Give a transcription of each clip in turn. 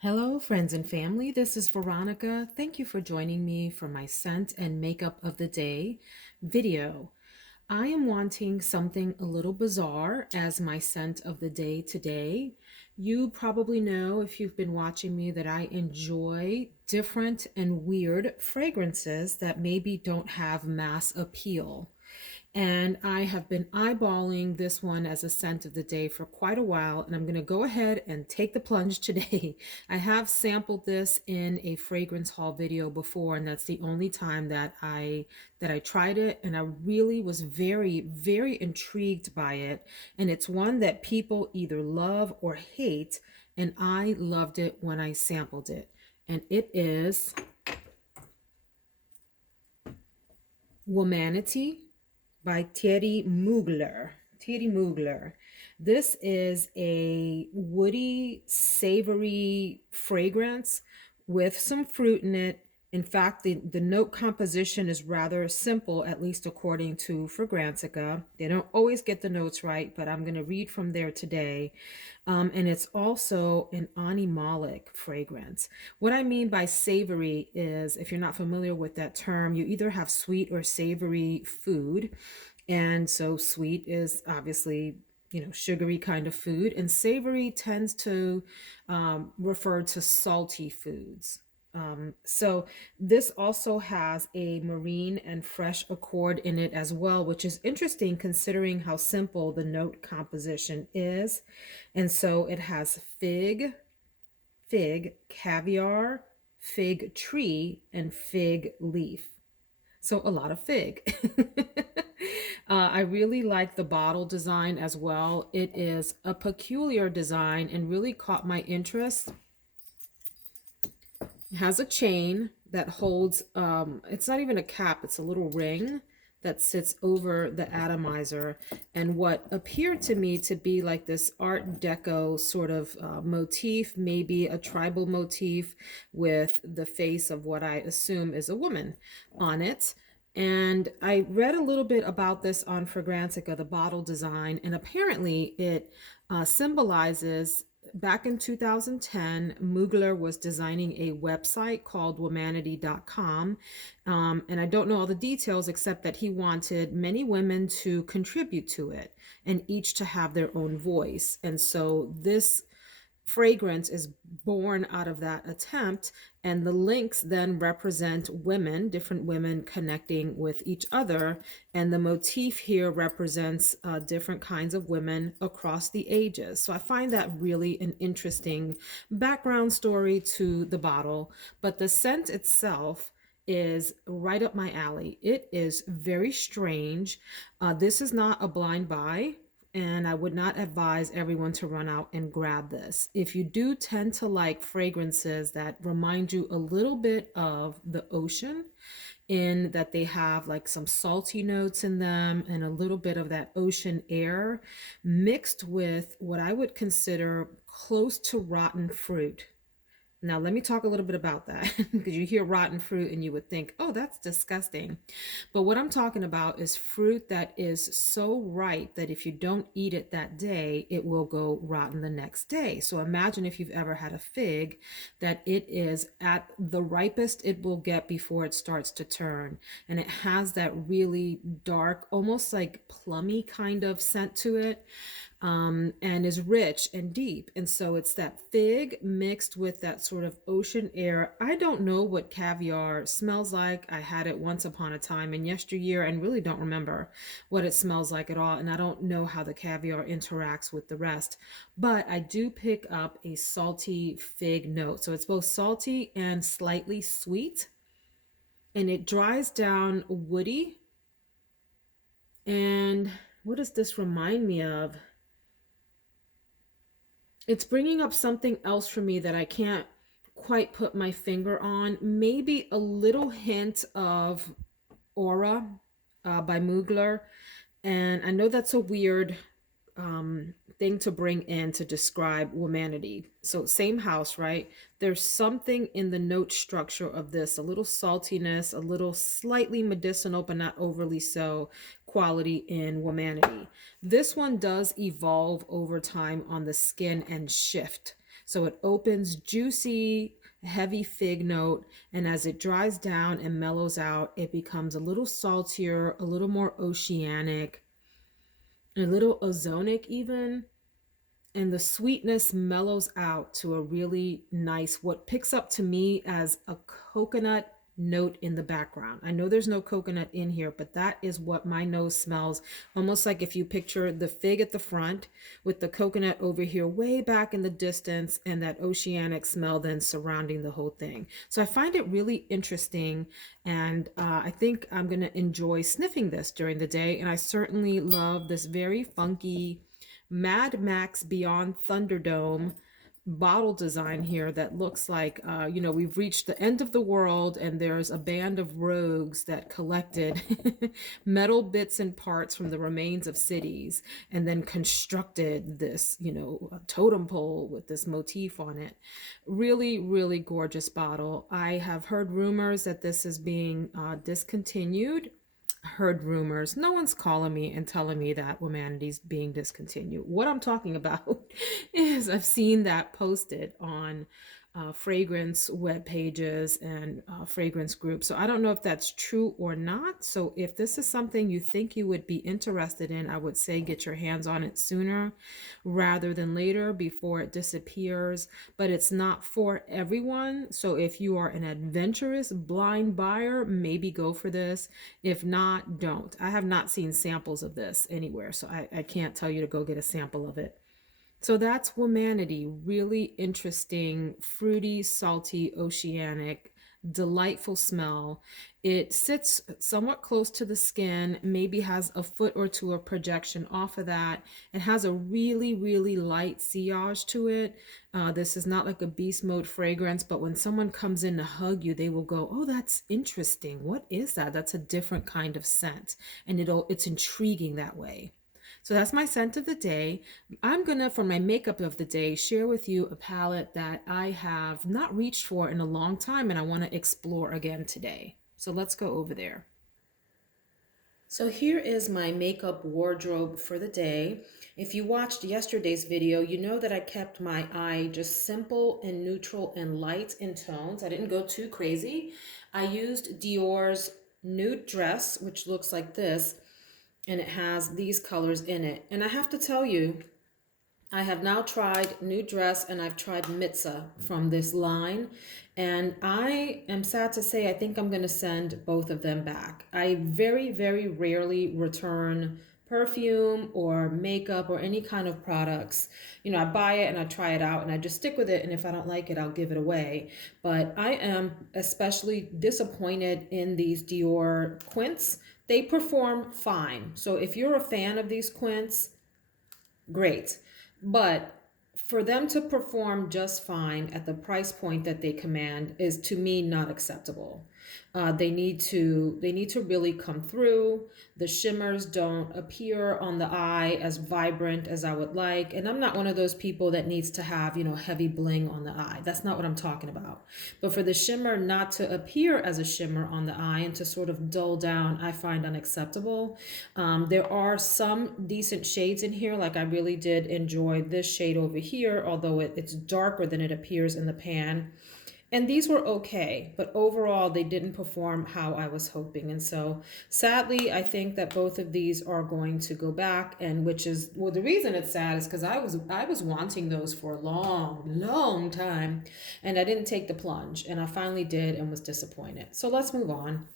Hello, friends and family. This is Veronica. Thank you for joining me for my scent and makeup of the day video. I am wanting something a little bizarre as my scent of the day today. You probably know, if you've been watching me, that I enjoy different and weird fragrances that maybe don't have mass appeal. And I have been eyeballing this one as a scent of the day for quite a while, and I'm going to go ahead and take the plunge today. I have sampled this in a fragrance haul video before, and that's the only time that I tried it, and I really was very intrigued by it. And it's one that people either love or hate, and I loved it when I sampled it. And it is WOMANITY by Thierry Mugler. Thierry Mugler. This is a woody, savory fragrance with some fruit in it. In fact, the note composition is rather simple, at least according to Fragrantica. They don't always get the notes right, but I'm going to read from there today. And it's also an animalic fragrance. What I mean by savory is, if you're not familiar with that term, you either have sweet or savory food. And so sweet is obviously, sugary kind of food, and savory tends to refer to salty foods. So this also has a marine and fresh accord in it as well, which is interesting considering how simple the note composition is. And so it has fig, caviar, fig tree, and fig leaf. So a lot of fig. I really like the bottle design as well. It is a peculiar design and really caught my interest. It has a chain that holds, it's not even a cap, it's a little ring that sits over the atomizer. And what appeared to me to be like this Art Deco sort of motif, maybe a tribal motif with the face of what I assume is a woman on it. And I read a little bit about this on Fragrantica, the bottle design, and apparently it symbolizes, back in 2010, Mugler was designing a website called womanity.com. And I don't know all the details except that he wanted many women to contribute to it and each to have their own voice. And so this fragrance is born out of that attempt, and the links then represent women, different women connecting with each other, and the motif here represents different kinds of women across the ages. So I find that really an interesting background story to the bottle. But the scent itself is right up my alley. It is very strange. This is not a blind buy, and I would not advise everyone to run out and grab this. If you do tend to like fragrances that remind you a little bit of the ocean, in that they have like some salty notes in them and a little bit of that ocean air mixed with what I would consider close to rotten fruit. Now, let me talk a little bit about that, because you hear rotten fruit and you would think, oh, that's disgusting. But what I'm talking about is fruit that is so ripe that if you don't eat it that day, it will go rotten the next day. So imagine if you've ever had a fig, that it is at the ripest it will get before it starts to turn. And it has that really dark, almost like plummy kind of scent to it. And is rich and deep. And so it's that fig mixed with that sort of ocean air. I don't know what caviar smells like. I had it once upon a time in yesteryear and really don't remember what it smells like at all. And I don't know how the caviar interacts with the rest. But I do pick up a salty fig note. So it's both salty and slightly sweet. And it dries down woody. And what does this remind me of? It's bringing up something else for me that I can't quite put my finger on. Maybe a little hint of Aura by Mugler. And I know that's a weird thing to bring in to describe WOMANITY. So same house, right? There's something in the note structure of this, a little saltiness, a little slightly medicinal, but not overly so, quality in WOMANITY. This one does evolve over time on the skin and shift. So it opens juicy, heavy fig note, and as it dries down and mellows out, it becomes a little saltier, a little more oceanic, a little ozonic even, and the sweetness mellows out to a really nice, what picks up to me as a coconut note in the background. I know there's no coconut in here, but that is what my nose smells. Almost like if you picture the fig at the front with the coconut over here way back in the distance, and that oceanic smell then surrounding the whole thing. So I find it really interesting, and I think I'm going to enjoy sniffing this during the day. And I certainly love this very funky Mad Max Beyond Thunderdome bottle design here that looks like, we've reached the end of the world and there's a band of rogues that collected metal bits and parts from the remains of cities and then constructed this, a totem pole with this motif on it. Really, really gorgeous bottle. I have heard rumors that this is being discontinued. Heard rumors. No one's calling me and telling me that Womanity's being discontinued. What I'm talking about is I've seen that posted on fragrance web pages and fragrance groups. So I don't know if that's true or not. So if this is something you think you would be interested in, I would say get your hands on it sooner rather than later before it disappears. But it's not for everyone. So if you are an adventurous blind buyer, maybe go for this. If not, don't. I have not seen samples of this anywhere, so I can't tell you to go get a sample of it. So that's Womanity. Really interesting, fruity, salty, oceanic, delightful smell. It sits somewhat close to the skin, maybe has a foot or two of projection off of that. It has a really, really light sillage to it. This is not like a beast mode fragrance, but when someone comes in to hug you, they will go, "Oh, that's interesting. What is that? That's a different kind of scent." And it's intriguing that way. So that's my scent of the day. I'm gonna, for my makeup of the day, share with you a palette that I have not reached for in a long time and I wanna explore again today. So let's go over there. So here is my makeup wardrobe for the day. If you watched yesterday's video, you know that I kept my eye just simple and neutral and light in tones. I didn't go too crazy. I used Dior's nude dress, which looks like this, and it has these colors in it. And I have to tell you, I have now tried Nude Dress and I've tried Mitza from this line. And I am sad to say, I think I'm going to send both of them back. I very, very rarely return perfume or makeup or any kind of products. I buy it and I try it out and I just stick with it. And if I don't like it, I'll give it away. But I am especially disappointed in these Dior Quints. They perform fine. So if you're a fan of these Quints, great. But for them to perform just fine at the price point that they command is, to me, not acceptable. They need to really come through. The shimmers don't appear on the eye as vibrant as I would like. And I'm not one of those people that needs to have, heavy bling on the eye. That's not what I'm talking about. But for the shimmer not to appear as a shimmer on the eye and to sort of dull down, I find unacceptable. There are some decent shades in here. Like I really did enjoy this shade over here, although it's darker than it appears in the pan. And these were okay, but overall they didn't perform how I was hoping. And so sadly, I think that both of these are going to go back, and which is, well, the reason it's sad is because I was wanting those for a long time, and I didn't take the plunge, and I finally did and was disappointed. So let's move on.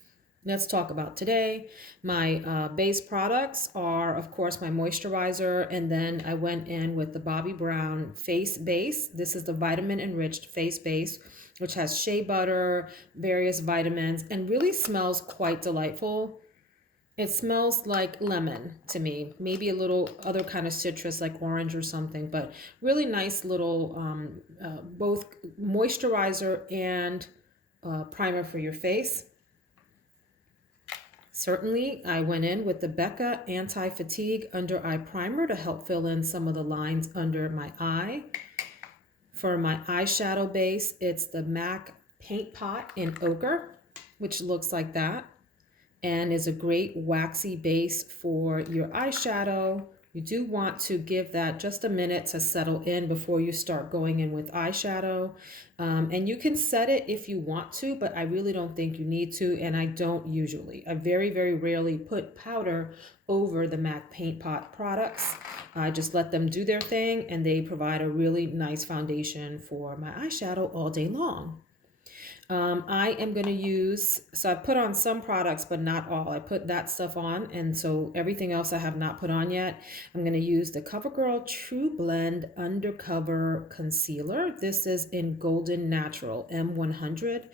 Let's talk about today. My base products are, of course, my moisturizer, and then I went in with the Bobbi Brown face base. This is the vitamin enriched face base, which has shea butter, various vitamins, and really smells quite delightful. It smells like lemon to me, maybe a little other kind of citrus like orange or something, but really nice little both moisturizer and primer for your face. Certainly, I went in with the Becca Anti-Fatigue Under Eye Primer to help fill in some of the lines under my eye. For my eyeshadow base, it's the MAC Paint Pot in Ochre, which looks like that, and is a great waxy base for your eyeshadow You do want to give that just a minute to settle in before you start going in with eyeshadow. And you can set it if you want to, but I really don't think you need to, and I don't usually. I very, very rarely put powder over the MAC Paint Pot products. I just let them do their thing, and they provide a really nice foundation for my eyeshadow all day long. I am going to use, so I put on some products, but not all. I put that stuff on, and so everything else I have not put on yet. I'm going to use the CoverGirl True Blend Undercover Concealer. This is in Golden Natural M100.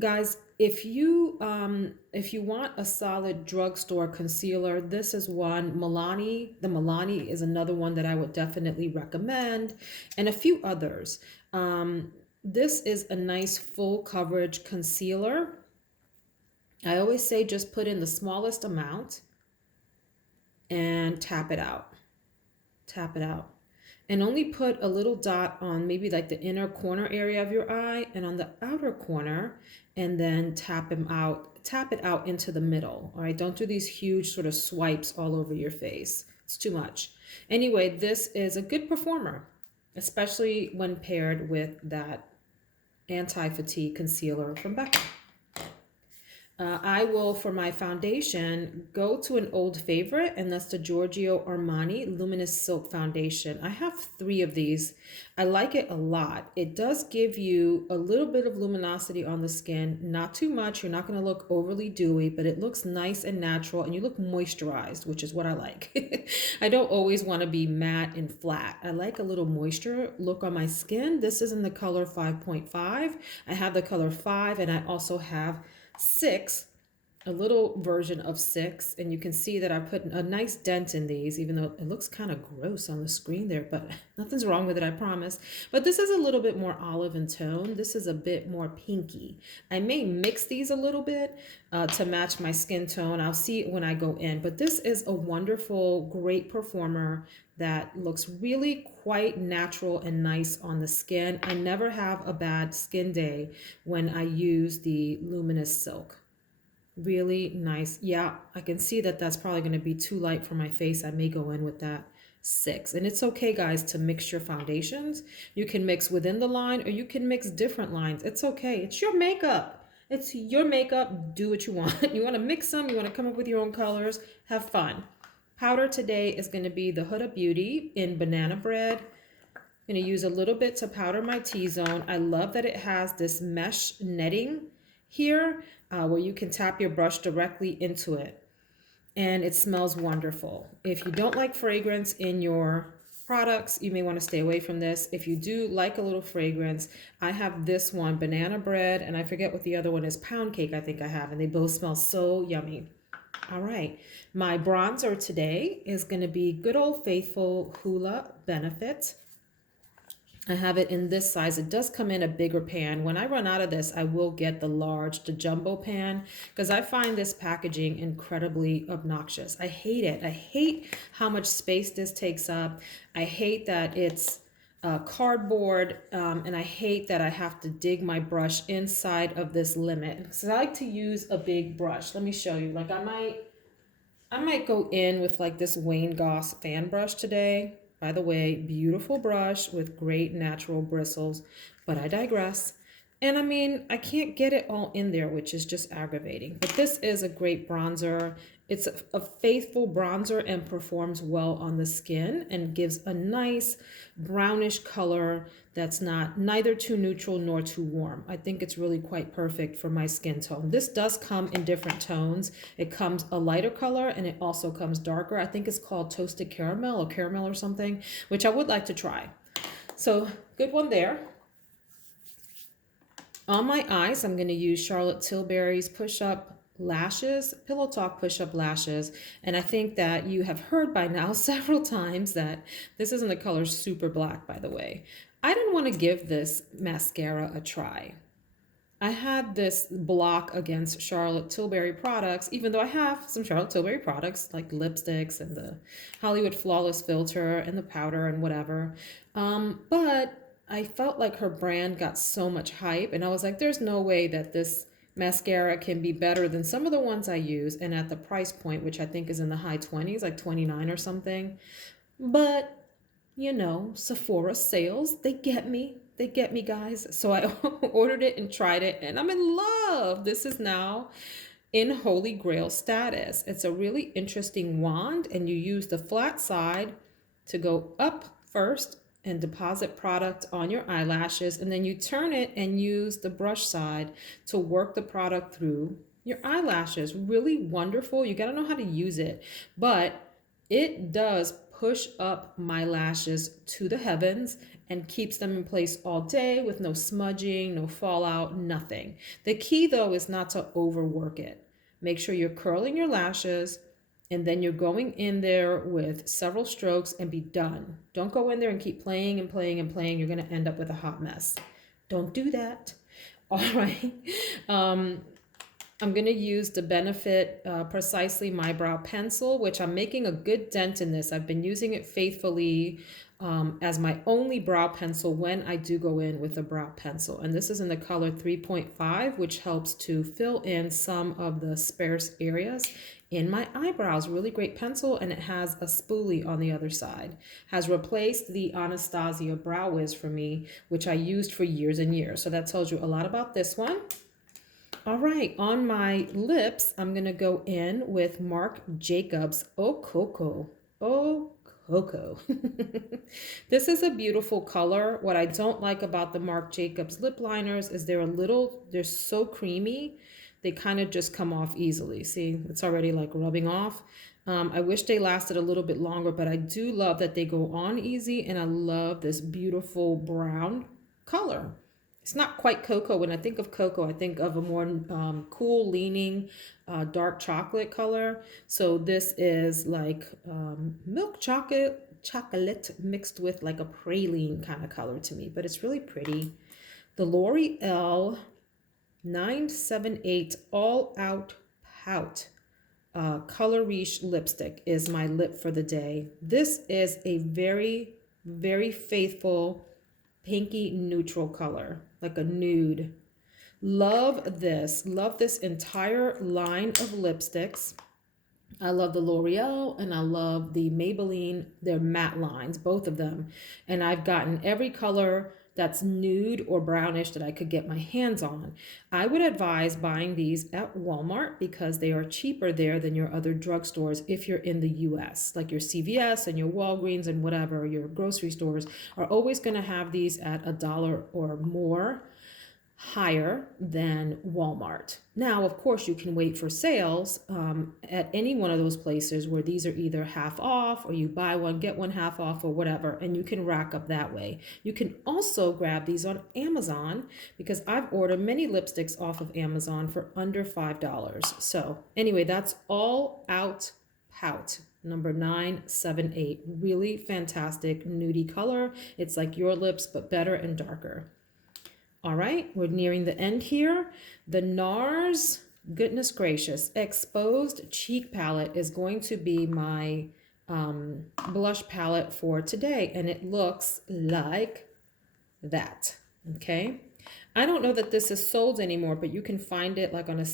Guys, if you want a solid drugstore concealer, this is one. Milani, the Milani is another one that I would definitely recommend, and a few others. This is a nice full coverage concealer. I always say just put in the smallest amount and tap it out. Tap it out. And only put a little dot on maybe like the inner corner area of your eye and on the outer corner, and then tap it out into the middle. All right, don't do these huge sort of swipes all over your face. It's too much. Anyway, this is a good performer, especially when paired with that anti-fatigue concealer from Becca. I will, for my foundation, go to an old favorite, and that's the Giorgio Armani Luminous Silk Foundation. I have 3 of these. I like it a lot. It does give you a little bit of luminosity on the skin, not too much. You're not going to look overly dewy, but it looks nice and natural, and you look moisturized, which is what I like. I don't always want to be matte and flat. I like a little moisture look on my skin. This is in the color 5.5. I have the color 5, and I also have 6, a little version of 6, and you can see that I put a nice dent in these, even though it looks kind of gross on the screen there, but nothing's wrong with it, I promise. But this is a little bit more olive in tone. This is a bit more pinky. I may mix these a little bit to match my skin tone. I'll see it when I go in, but this is a wonderful, great performer that looks really quite natural and nice on the skin. I never have a bad skin day when I use the Luminous Silk. Really nice. Yeah, I can see that that's probably going to be too light for my face. I may go in with that 6. And it's okay, guys, to mix your foundations. You can mix within the line, or you can mix different lines. It's okay. It's your makeup. It's your makeup. Do what you want. You want to mix them. You want to come up with your own colors. Have fun. Powder today is going to be the Huda Beauty in Banana Bread. I'm going to use a little bit to powder my T-zone. I love that it has this mesh netting here where you can tap your brush directly into it. And it smells wonderful. If you don't like fragrance in your products, you may want to stay away from this. If you do like a little fragrance, I have this one, Banana Bread, and I forget what the other one is, Pound Cake I think I have, and they both smell so yummy. All right, my bronzer today is going to be good old faithful HOOLA Benefit. I have it in this size. It does come in a bigger pan. When I run out of this, I will get the jumbo pan, because I find this packaging incredibly obnoxious. I hate it. I hate how much space this takes up. I hate that it's cardboard, and I hate that I have to dig my brush inside of this limit. So I like to use a big brush. Let me show you. Like I might go in with like this Wayne Goss fan brush today. By the way, beautiful brush with great natural bristles, but I digress. And I mean, I can't get it all in there, which is just aggravating. But this is a great bronzer. It's a faithful bronzer and performs well on the skin and gives a nice brownish color that's neither too neutral nor too warm. I think it's really quite perfect for my skin tone. This does come in different tones. It comes a lighter color and it also comes darker. I think it's called Toasted Caramel or Caramel or something, which I would like to try. So good one there. On my eyes, I'm going to use Charlotte Tilbury's Push Up Lashes, Pillow Talk Push Up Lashes. And I think that you have heard by now several times that this is in the color Super Black, by the way. I didn't want to give this mascara a try. I had this block against Charlotte Tilbury products, even though I have some Charlotte Tilbury products like lipsticks and the Hollywood Flawless Filter and the powder and whatever. But I felt like her brand got so much hype, and I was like, there's no way that this mascara can be better than some of the ones I use, and at the price point, which I think is in the high 20s, like 29 or something. But you know, Sephora sales, they get me. They get me, guys. So I ordered it and tried it, and I'm in love. This is now in Holy Grail status. It's a really interesting wand, and you use the flat side to go up first and deposit product on your eyelashes, and then you turn it and use the brush side to work the product through your eyelashes. Really wonderful. You got to know how to use it, but it does push up my lashes to the heavens and keeps them in place all day with no smudging, no fallout, nothing. The key though is not to overwork it. Make sure you're curling your lashes, and then you're going in there with several strokes and be done. Don't go in there and keep playing and playing and playing. You're going to end up with a hot mess. Don't do that. All right. I'm going to use the Benefit Precisely My Brow Pencil, which I'm making a good dent in this. I've been using it faithfully as my only brow pencil when I do go in with a brow pencil. And this is in the color 3.5, which helps to fill in some of the sparse areas in my eyebrows. Really great pencil, and it has a spoolie on the other side. Has replaced the Anastasia Brow Wiz for me, which I used for years and years. So that tells you a lot about this one. All right, on my lips, I'm going to go in with Marc Jacobs Oh Coco. Oh Coco. This is a beautiful color. What I don't like about the Marc Jacobs lip liners is they're so creamy. They kind of just come off easily. See, it's already like rubbing off. I wish they lasted a little bit longer, but I do love that they go on easy, and I love this beautiful brown color. It's not quite cocoa. When I think of cocoa, I think of a more cool leaning dark chocolate color. So this is like milk chocolate mixed with like a praline kind of color to me, but it's really pretty. The L'Oreal 978 All Out Pout Color Riche lipstick is my lip for the day. This is a very, very faithful pinky neutral color, like a nude. Love this. Love this entire line of lipsticks. I love the L'Oreal and I love the Maybelline. They're matte lines, both of them. And I've gotten every color that's nude or brownish that I could get my hands on. I would advise buying these at Walmart because they are cheaper there than your other drugstores if you're in the US. Like your CVS and your Walgreens and whatever, your grocery stores are always going to have these at $1 or more higher than Walmart. Now, of course, you can wait for sales at any one of those places where these are either half off or you buy one, get one half off or whatever, and you can rack up that way. You can also grab these on Amazon because I've ordered many lipsticks off of Amazon for under $5. So anyway, that's All Out Pout. Number 978. Really fantastic nudie color. It's like your lips, but better and darker. All right, we're nearing the end here. The NARS, goodness gracious, Exposed Cheek Palette is going to be my blush palette for today. And it looks like that, okay? I don't know that this is sold anymore, but you can find it like on the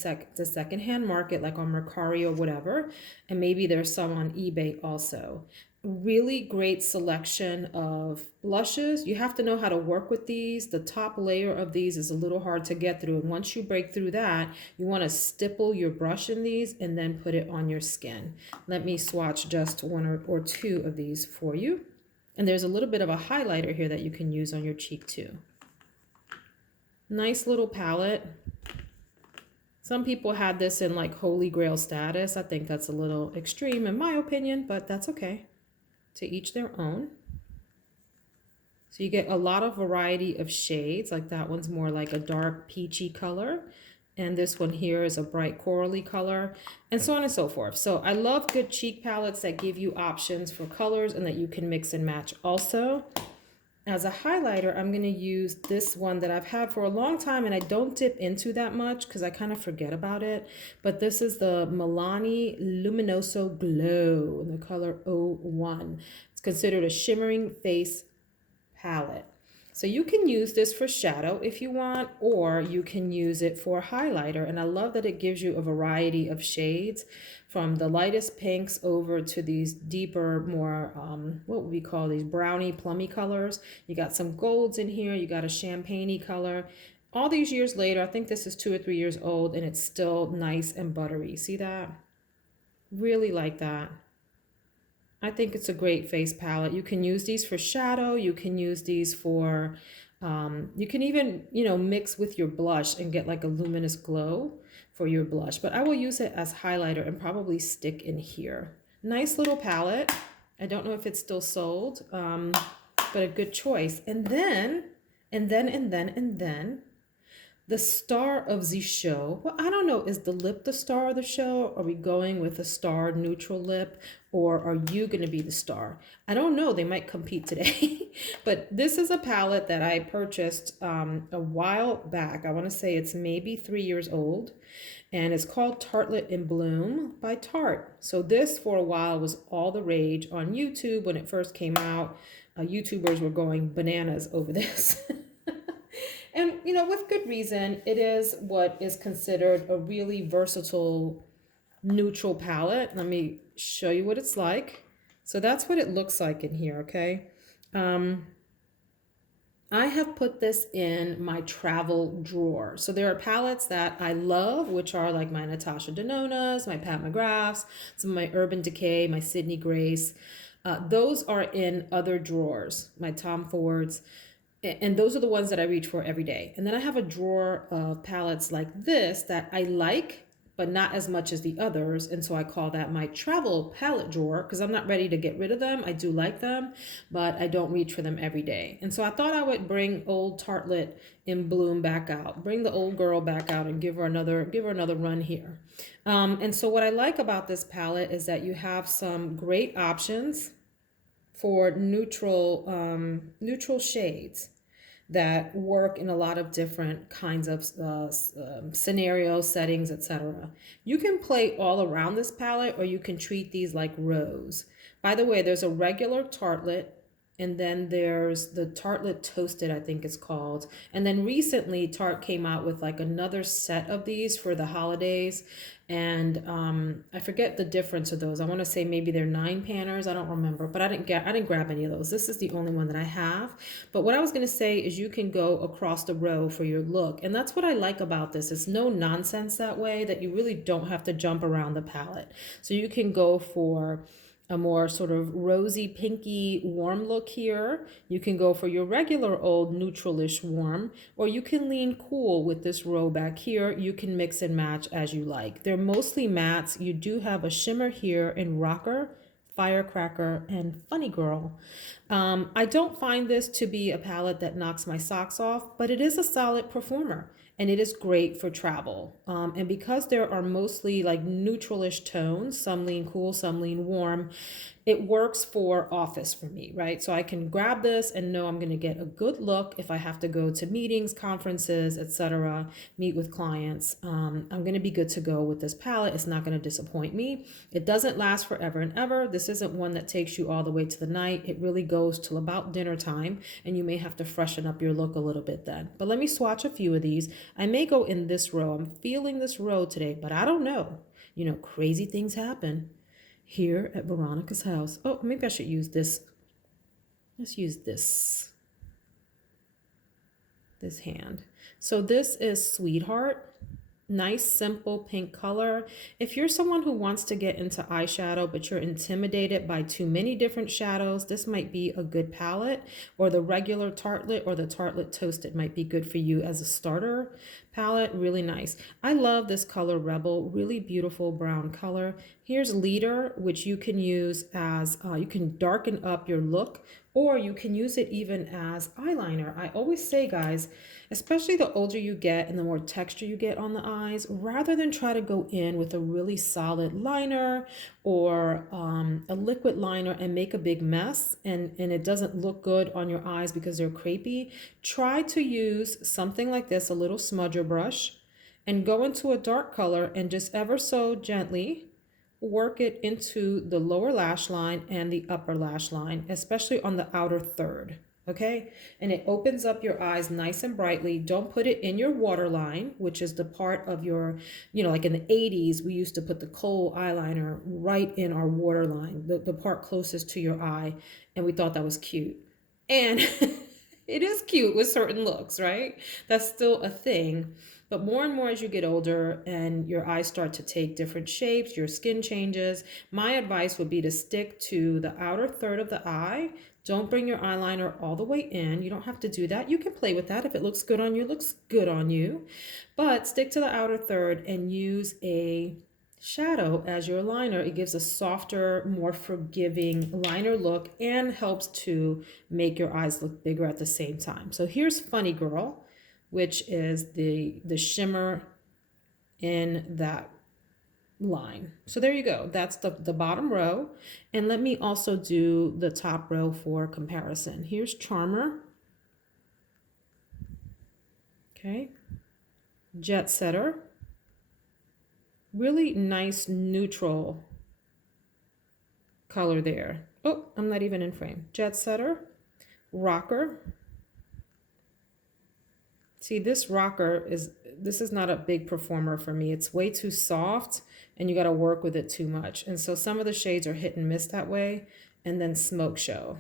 secondhand market, like on Mercari or whatever. And maybe there's some on eBay also. Really great selection of blushes. You have to know how to work with these. The top layer of these is a little hard to get through. And once you break through that, you want to stipple your brush in these and then put it on your skin. Let me swatch just one or two of these for you. And there's a little bit of a highlighter here that you can use on your cheek too. Nice little palette. Some people had this in like Holy Grail status. I think that's a little extreme in my opinion, but that's okay. To each their own. So you get a lot of variety of shades. Like that one's more like a dark peachy color. And this one here is a bright corally color, and so on and so forth. So I love good cheek palettes that give you options for colors and that you can mix and match also. As a highlighter, I'm going to use this one that I've had for a long time and I don't dip into that much because I kind of forget about it. But this is the Milani Luminoso Glow in the color 01. It's considered a shimmering face palette. So you can use this for shadow if you want, or you can use it for highlighter. And I love that it gives you a variety of shades from the lightest pinks over to these deeper, more, what would we call these, brownie, plummy colors. You got some golds in here. You got a champagne-y color. All these years later, I think this is 2 or 3 years old, and it's still nice and buttery. See that? Really like that. I think it's a great face palette. You can use these for shadow. You can use these for, you can even, mix with your blush and get like a luminous glow for your blush. But I will use it as highlighter and probably stick in here. Nice little palette. I don't know if it's still sold, but a good choice. And then, the star of the show. Well, I don't know, is the lip the star of the show? Are we going with a star neutral lip, or are you going to be the star? I don't know. They might compete today. But this is a palette that I purchased a while back. I want to say it's maybe 3 years old. And it's called Tartlette in Bloom by Tarte. So this for a while was all the rage on YouTube when it first came out. YouTubers were going bananas over this. And, with good reason. It is what is considered a really versatile neutral palette. Let me show you what it's like. So that's what it looks like in here, okay? I have put this in my travel drawer. So there are palettes that I love, which are like my Natasha Denona's, my Pat McGrath's, some of my Urban Decay, my Sydney Grace. Those are in other drawers, my Tom Ford's. And those are the ones that I reach for every day. And then I have a drawer of palettes like this that I like, but not as much as the others. And so I call that my travel palette drawer because I'm not ready to get rid of them. I do like them, but I don't reach for them every day. And so I thought I would bring old Tartlette in Bloom back out, bring the old girl back out and give her another run here. And so what I like about this palette is that you have some great options for neutral shades that work in a lot of different kinds of scenarios, settings, etc. You can play all around this palette, or you can treat these like rows. By the way, there's a regular Tartlette, and then there's the Tartlette Toasted, I think it's called. And then recently Tarte came out with like another set of these for the holidays. And I forget the difference of those. I want to say maybe they're 9 panners. I don't remember, but I didn't grab any of those. This is the only one that I have. But what I was going to say is you can go across the row for your look. And that's what I like about this. It's no nonsense that way, that you really don't have to jump around the palette. So you can go for a more sort of rosy, pinky, warm look here. You can go for your regular old neutralish warm, or you can lean cool with this row back here. You can mix and match as you like. They're mostly mattes. You do have a shimmer here in Rocker, Firecracker, and Funny Girl. I don't find this to be a palette that knocks my socks off, but it is a solid performer. And it is great for travel. And because there are mostly like neutralish tones, some lean cool, some lean warm, it works for office for me, right? So I can grab this and know I'm going to get a good look if I have to go to meetings, conferences, etc., meet with clients. I'm going to be good to go with this palette. It's not going to disappoint me. It doesn't last forever and ever. This isn't one that takes you all the way to the night. It really goes till about dinner time, and you may have to freshen up your look a little bit then. But let me swatch a few of these. I may go in this row. I'm feeling this row today, but I don't know. Crazy things happen here at Veronica's house. Oh, maybe I should use this. Let's use this hand. So this is Sweetheart. Nice, simple pink color. If you're someone who wants to get into eyeshadow, but you're intimidated by too many different shadows, this might be a good palette, or the regular Tartlette or the Tartlette Toasted might be good for you as a starter palette. Really nice. I love this color Rebel, really beautiful brown color. Here's Leader, which you can use as, you can darken up your look, or you can use it even as eyeliner. I always say, guys, especially the older you get and the more texture you get on the eyes, rather than try to go in with a really solid liner or a liquid liner and make a big mess and it doesn't look good on your eyes because they're crepey, try to use something like this, a little smudger brush, and go into a dark color and just ever so gently work it into the lower lash line and the upper lash line, especially on the outer third. Okay, and it opens up your eyes nice and brightly. Don't put it in your waterline, which is the part of your, like in the 80s, we used to put the kohl eyeliner right in our waterline, the part closest to your eye, and we thought that was cute. And it is cute with certain looks, right? That's still a thing. But more and more as you get older and your eyes start to take different shapes, your skin changes, my advice would be to stick to the outer third of the eye. Don't bring your eyeliner all the way in. You don't have to do that. You can play with that. If it looks good on you, it looks good on you. But stick to the outer third and use a shadow as your liner. It gives a softer, more forgiving liner look and helps to make your eyes look bigger at the same time. So here's Funny Girl, which is the shimmer in that line. So there you go. That's the bottom row. And let me also do the top row for comparison. Here's Charmer. Okay. Jet Setter. Really nice neutral color there. Oh, I'm not even in frame. Jet Setter. Rocker. See, this this is not a big performer for me. It's way too soft and you got to work with it too much. And so some of the shades are hit and miss that way. And then Smoke Show.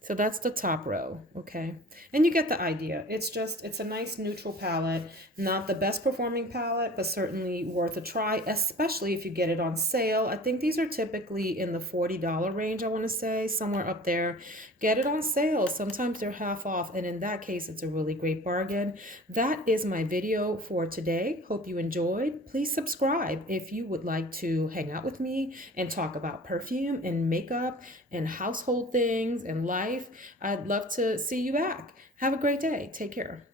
So that's the top row, okay? And you get the idea. It's a nice neutral palette. Not the best performing palette, but certainly worth a try, especially if you get it on sale. I think these are typically in the $40 range, I want to say, somewhere up there. Get it on sale. Sometimes they're half off, and in that case, it's a really great bargain. That is my video for today. Hope you enjoyed. Please subscribe if you would like to hang out with me and talk about perfume and makeup and household things and life. I'd love to see you back. Have a great day. Take care.